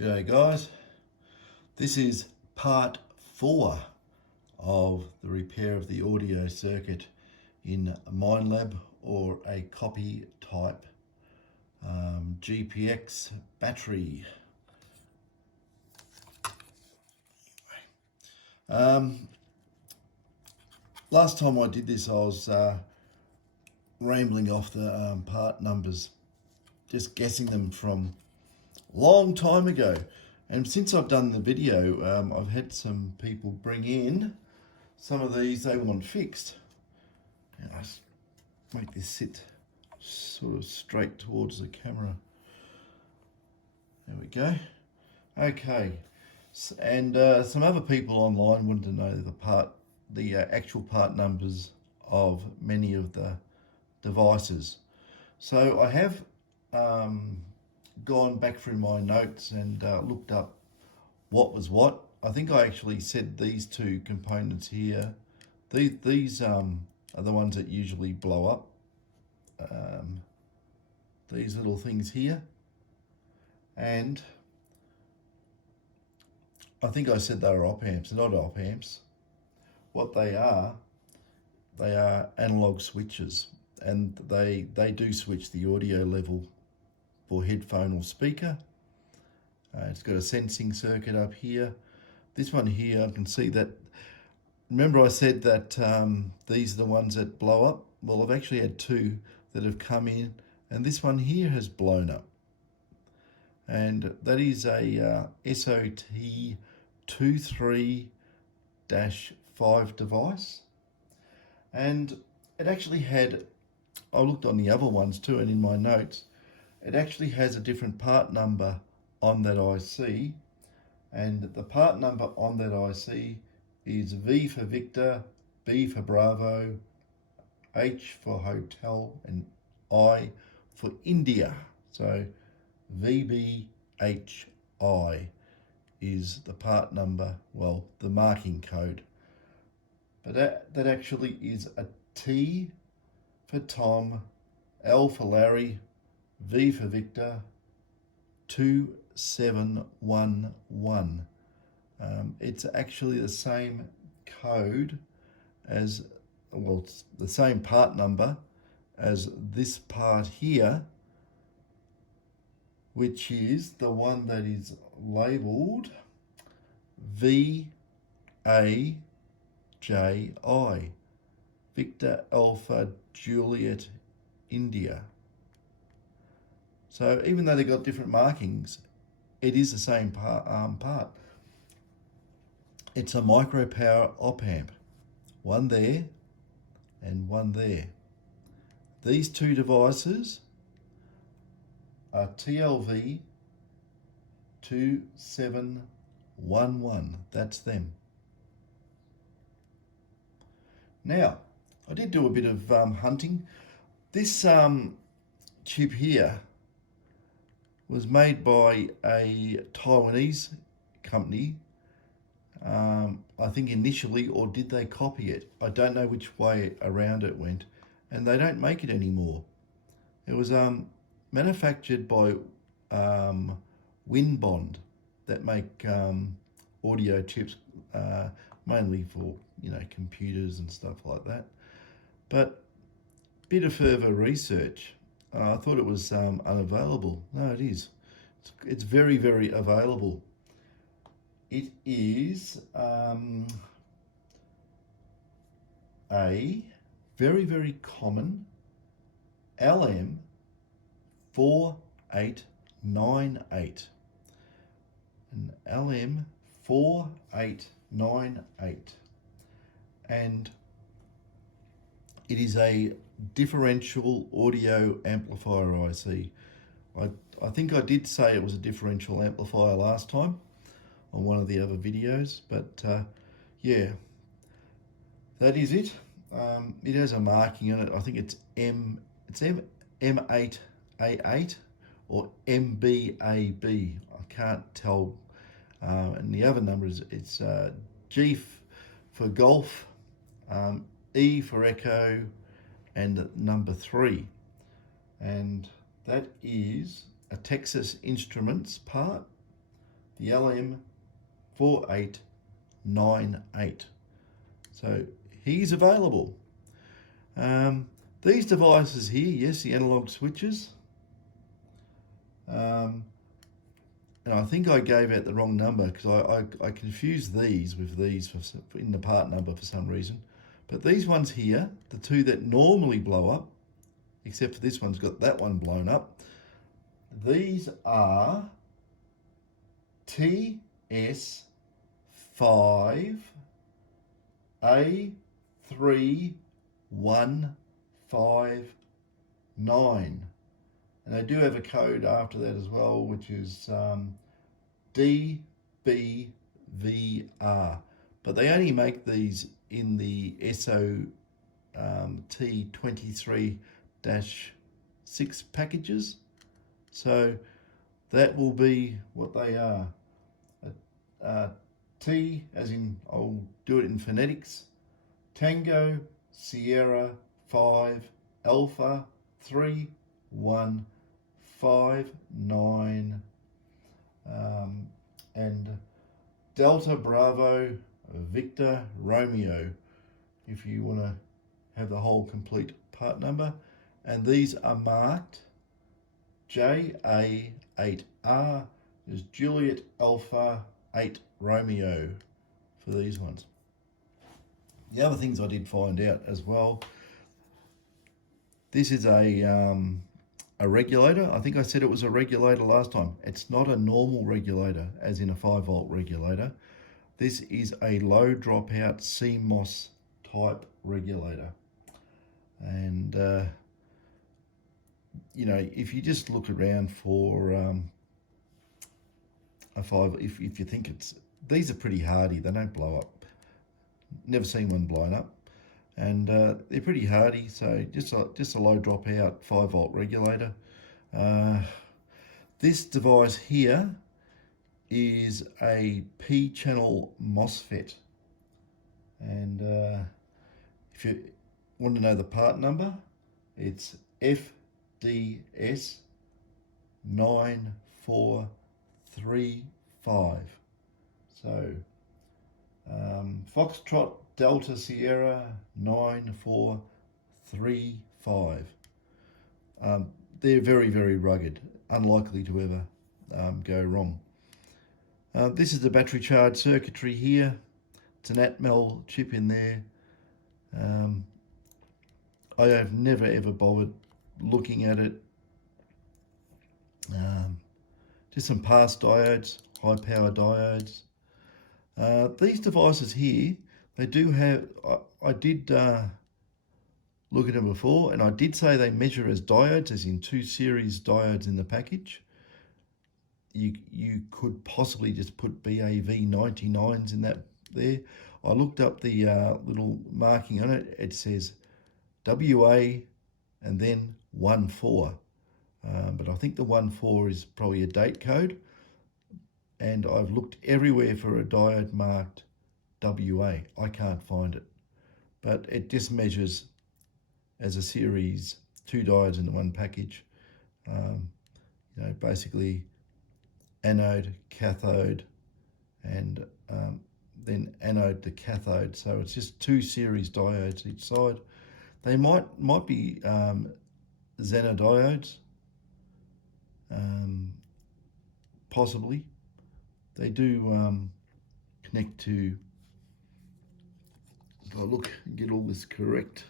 G'day guys, this is part 4 of the repair of the audio circuit in Minelab or a copy type GPX battery. Last time I did this I was rambling off the part numbers, just guessing them from long time ago. And since I've done the video, I've had some people bring in some of these they want fixed. And I make this sit sort of straight towards the camera. There we go. Okay, and some other people online wanted to know the actual part numbers of many of the devices. So I have gone back through my notes and looked up what was what. I think I actually said these two components here. These are the ones that usually blow up. These little things here. And I think I said they were op amps. They're not op amps. What they are analog switches, and they do switch the audio level for headphone or speaker. It's got a sensing circuit up here. This one here, I can see that. Remember I said that these are the ones that blow up? Well, I've actually had two that have come in, and this one here has blown up. And that is a SOT23-5 device. And it actually had, I looked on the other ones too, and in my notes, it actually has a different part number on that IC, and the part number on that IC is V for Victor, B for Bravo, H for Hotel, and I for India. So VBHI is the part number, well, the marking code. But that actually is a T for Tom, L for Larry, V for Victor, 2711. It's actually the same code as, well, it's the same part number as this part here, which is the one that is labelled VAJI, Victor Alpha Juliet India. So even though they've got different markings, it is the same part. It's a micro power op amp, one there and one there. These two devices are TLV 2711. That's them. Now, I did do a bit of hunting. This chip here was made by a Taiwanese company, I think initially, or did they copy it? I don't know which way around it went, and they don't make it anymore. It was manufactured by Winbond, that make audio chips, mainly for computers and stuff like that. But bit of further research, I thought it was unavailable. No, it is. It's very, very available. It is a very, very common LM4898. An LM4898. And it is a differential audio amplifier IC. I think I did say it was a differential amplifier last time on one of the other videos, but yeah, that is it. It has a marking on it. I think it's M8A8 or MBAB. I can't tell. And the other numbers, it's G for golf, E for echo, and number 3. And that is a Texas Instruments part. the LM4898. So he's available. These devices here, yes, the analog switches. And I think I gave out the wrong number because I confused these with these in the part number for some reason. But these ones here, the two that normally blow up, except for this one's got that one blown up, these are TS5A3159. And they do have a code after that as well, which is DBVR. But they only make these in the SOT23-6 packages. So that will be what they are. T, as in, I'll do it in phonetics, Tango, Sierra, 5, Alpha, 3, 1, 5, 9, and Delta, Bravo, Victor, Romeo, if you want to have the whole complete part number. And these are marked JA8R, is Juliet Alpha 8 Romeo for these ones. The other things I did find out as well, this is a regulator. I think I said it was a regulator last time. It's not a normal regulator, as in a 5-volt regulator. This is a low dropout CMOS type regulator. And, you know, if you just look around for a 5, if you think it's, these are pretty hardy, they don't blow up. Never seen one blown up. And they're pretty hardy, so just a low dropout 5-volt regulator. This device here is a P-channel MOSFET. And if you want to know the part number, it's FDS 9435. So Foxtrot Delta Sierra 9435. They're very, very rugged, unlikely to ever go wrong. This is the battery charge circuitry here. It's an Atmel chip in there. I have never ever bothered looking at it. Just some pass diodes, high power diodes. These devices here, they do have, I did look at them before, and I did say they measure as diodes, as in 2 series diodes in the package. You could possibly just put BAV99s in that there. I looked up the little marking on it. It says WA and then 14. But I think the 14 is probably a date code. And I've looked everywhere for a diode marked WA. I can't find it. But it just measures as a series, 2 diodes in one package. You know, basically anode, cathode, and then anode to cathode. So it's just 2 series diodes each side. They might be Zener diodes, possibly. They do connect to, if I look and get all this correct,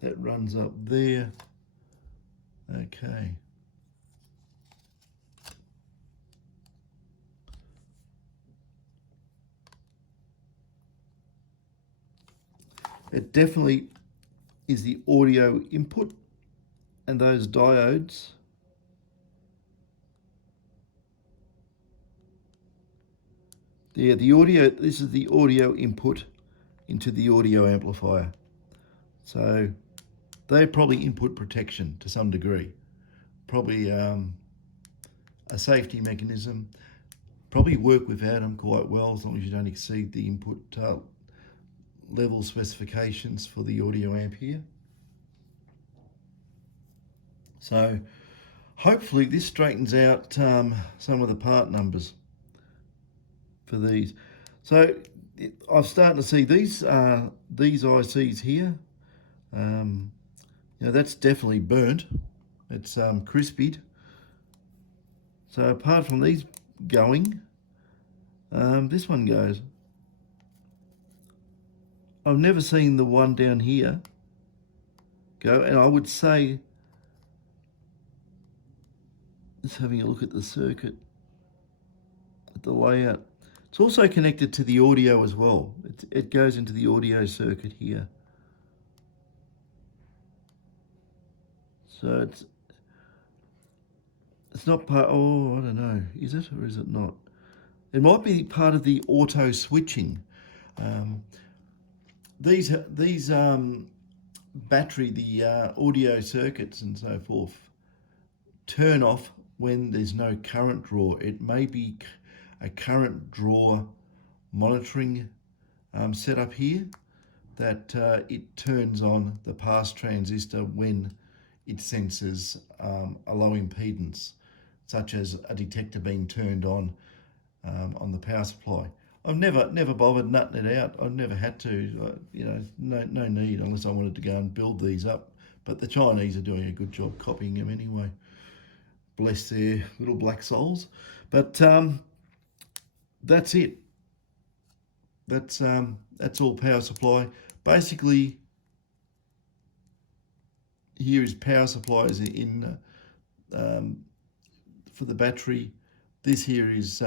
that runs up there. Okay. It definitely is the audio input, and those diodes there, the audio, this is the audio input into the audio amplifier. So they're probably input protection to some degree. Probably a safety mechanism. Probably work without them quite well, as long as you don't exceed the input level specifications for the audio amp here. So hopefully this straightens out some of the part numbers. for these. So I'm starting to see these ICs here. You know, that's definitely burnt. It's crispied. So apart from these going, this one goes. I've never seen the one down here go, and I would say, just having a look at the circuit, at the layout. It's also connected to the audio as well. It goes into the audio circuit here. So it's not part, oh, I don't know, is it or is it not? It might be part of the auto switching. These battery, the audio circuits and so forth, turn off when there's no current draw. It may be a current draw monitoring setup here that it turns on the pass transistor when it senses a low impedance, such as a detector being turned on the power supply. I've never bothered nutting it out. I've never had to, you know, no need unless I wanted to go and build these up. But the Chinese are doing a good job copying them anyway. Bless their little black souls. But that's it. That's all power supply. Basically, here is power supplies in for the battery. This here is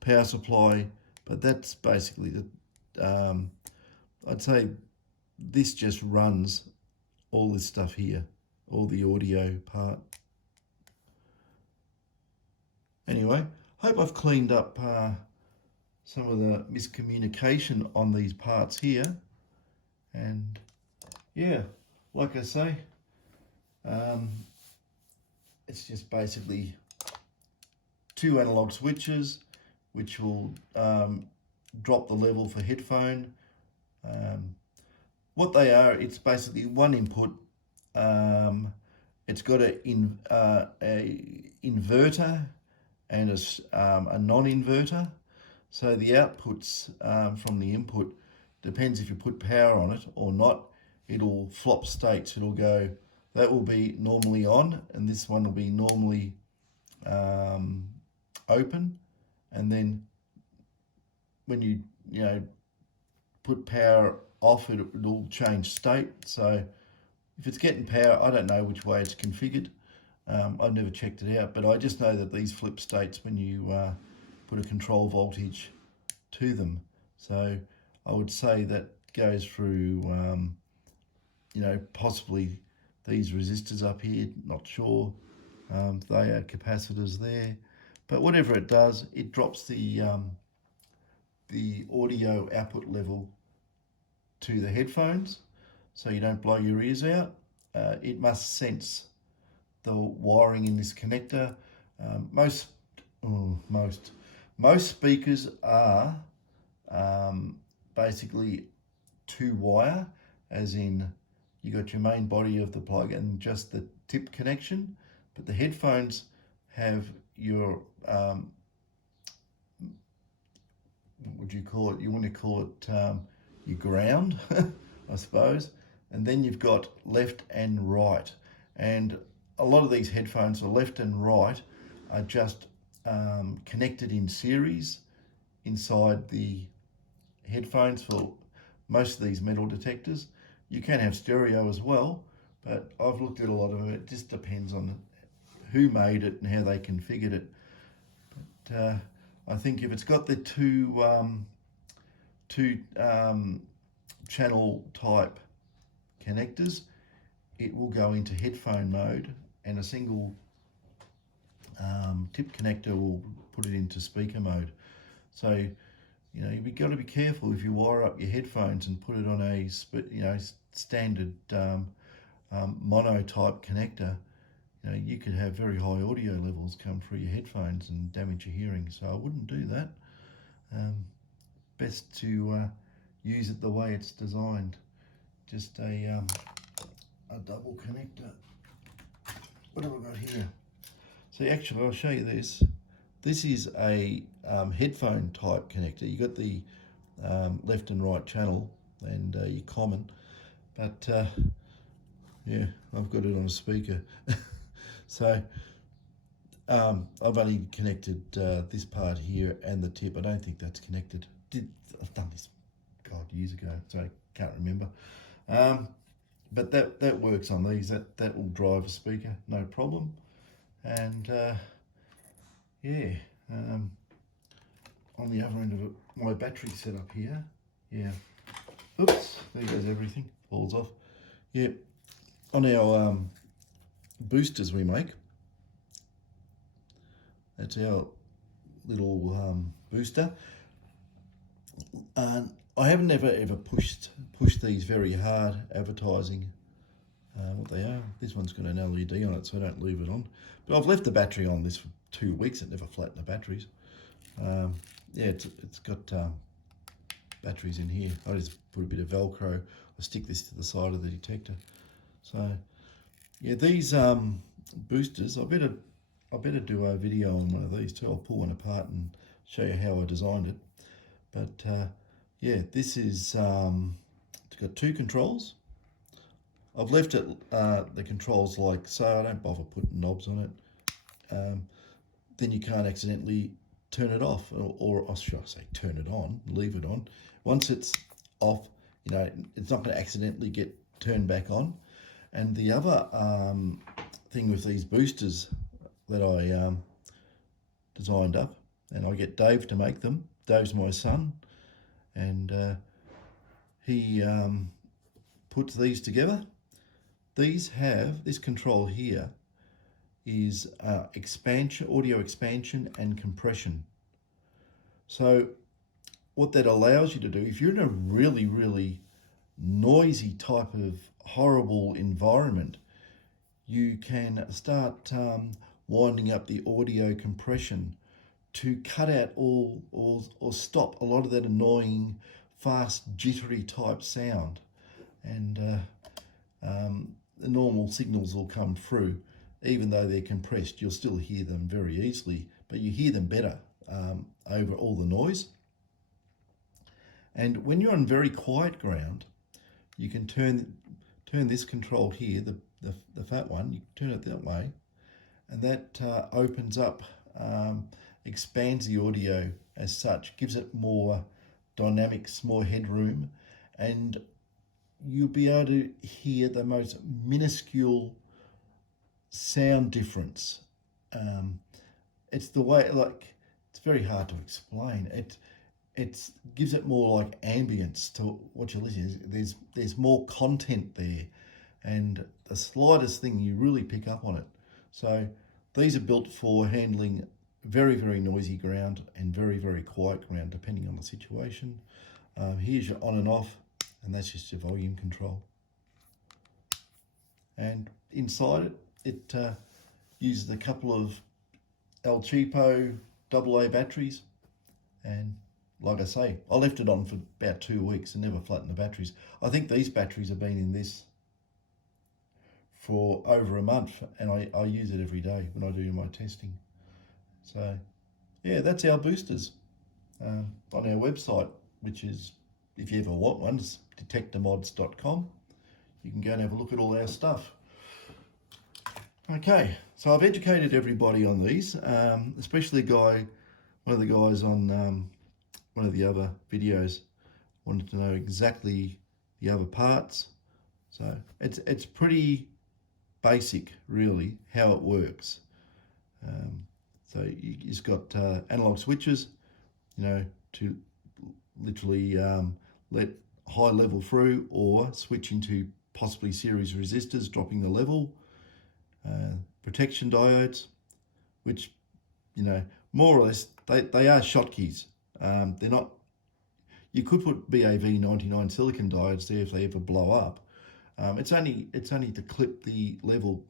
power supply, but that's basically the. I'd say this just runs all this stuff here, all the audio part. Anyway, hope I've cleaned up some of the miscommunication on these parts here, and yeah, like I say, it's just basically two analog switches which will drop the level for headphone. What they are, it's basically one input. It's got a inverter and a non-inverter. So the outputs from the input, depends if you put power on it or not, it'll flop states. It'll go, that will be normally on, and this one will be normally open. And then when you put power off, it'll change state. So if it's getting power, I don't know which way it's configured. I've never checked it out, but I just know that these flip states when you put a control voltage to them. So I would say that goes through, possibly these resistors up here, not sure. They are capacitors there. But whatever it does, it drops the audio output level to the headphones, so you don't blow your ears out. It must sense the wiring in this connector. Most speakers are basically two wire, as in you got your main body of the plug and just the tip connection, but the headphones have your what would you call it? You want to call it your ground, I suppose. And then you've got left and right. And a lot of these headphones, the left and right, are just connected in series inside the headphones for most of these metal detectors. You can have stereo as well, but I've looked at a lot of them. It just depends on who made it and how they configured it. But I think if it's got the two channel type connectors, it will go into headphone mode, and a single tip connector will put it into speaker mode. So you've got to be careful if you wire up your headphones and put it on a standard mono type connector. You could have very high audio levels come through your headphones and damage your hearing. So I wouldn't do that. Best to use it the way it's designed. Just a double connector. What have I got here? See, actually, I'll show you this. This is a headphone type connector. You got the left and right channel and your common, but yeah, I've got it on a speaker. So I've only connected this part here and the tip. I don't think that's connected. I've done this, God, years ago, so I can't remember. But that works on these. That will drive a speaker, no problem. And yeah, on the other end of it, my battery setup here. Yeah. Oops, there goes everything. Falls off. Yeah. On our boosters we make, that's our little booster. I haven't ever pushed these very hard, advertising what they are. This one's got an LED on it, so I don't leave it on. But I've left the battery on this for 2 weeks. It never flattened the batteries. Yeah, it's got batteries in here. I just put a bit of Velcro. I stick this to the side of the detector. So yeah, these boosters, I better do a video on one of these too. I'll pull one apart and show you how I designed it. But yeah, this is it's got 2 controls. I've left it the controls like so. I don't bother putting knobs on it. Then you can't accidentally turn it off, or should I say turn it on, leave it on. Once it's off, you know, it's not going to accidentally get turned back on. And the other thing with these boosters that I designed up, and I get Dave to make them. Dave's my son, and he puts these together. These have, this control here is expansion, audio expansion and compression. So what that allows you to do, if you're in a really, really noisy type of horrible environment, you can start winding up the audio compression to cut out or stop a lot of that annoying, fast, jittery type sound. And the normal signals will come through. Even though they're compressed, you'll still hear them very easily, but you hear them better over all the noise. And when you're on very quiet ground, you can turn this control here, the fat one, you turn it that way, and that opens up, expands the audio as such, gives it more dynamics, more headroom, and you'll be able to hear the most minuscule sound difference. It's the way, like, it's very hard to explain. It gives it more like ambience to what you're listening to. There's more content there, and the slightest thing you really pick up on it. So these are built for handling very, very noisy ground and very, very quiet ground, depending on the situation. Here's your on and off, and that's just your volume control. And inside it uses a couple of El Cheapo AA batteries, and like I say, I left it on for about 2 weeks and never flattened the batteries. I think these batteries have been in this for over a month, and I use it every day when I do my testing. So yeah, that's our boosters on our website, which is, if you ever want one, it's detectormods.com. You can go and have a look at all our stuff. Okay, so I've educated everybody on these, especially one of the guys on one of the other videos wanted to know exactly the other parts. So it's pretty basic, really, how it works. So you've got analog switches, you know, to literally let high level through or switch into possibly series resistors, dropping the level. Protection diodes, which, you know, more or less they are shotkeys. They're not. You could put BAV99 silicon diodes there if they ever blow up. It's only to clip the level.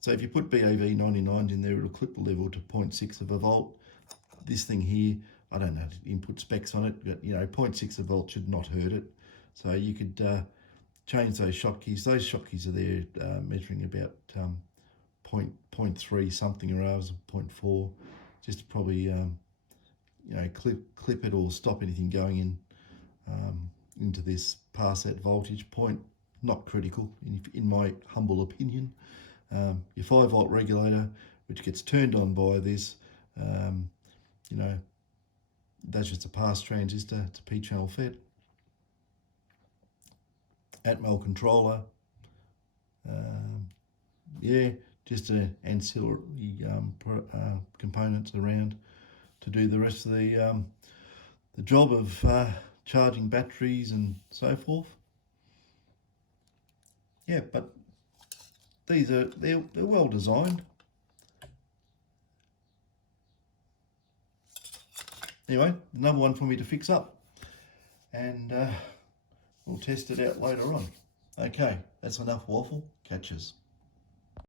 So if you put BAV99 in there, it'll clip the level to 0.6 of a volt. This thing here, I don't know input specs on it, but you know, 0.6 of a volt should not hurt it. So you could change those shotkeys. Those shotkeys are there measuring about 0.3 something or others, 0.4. just to probably you know, clip it or stop anything going in into this past that voltage point. Not critical in my humble opinion. Your 5-volt regulator, which gets turned on by this, you know, that's just a pass transistor. It's a P-channel FET. Atmel controller, yeah, just an ancillary components around to do the rest of the job of charging batteries and so forth. Yeah, but they're well designed. Anyway, another one for me to fix up, and we'll test it out later on. Okay, that's enough waffle. Catches.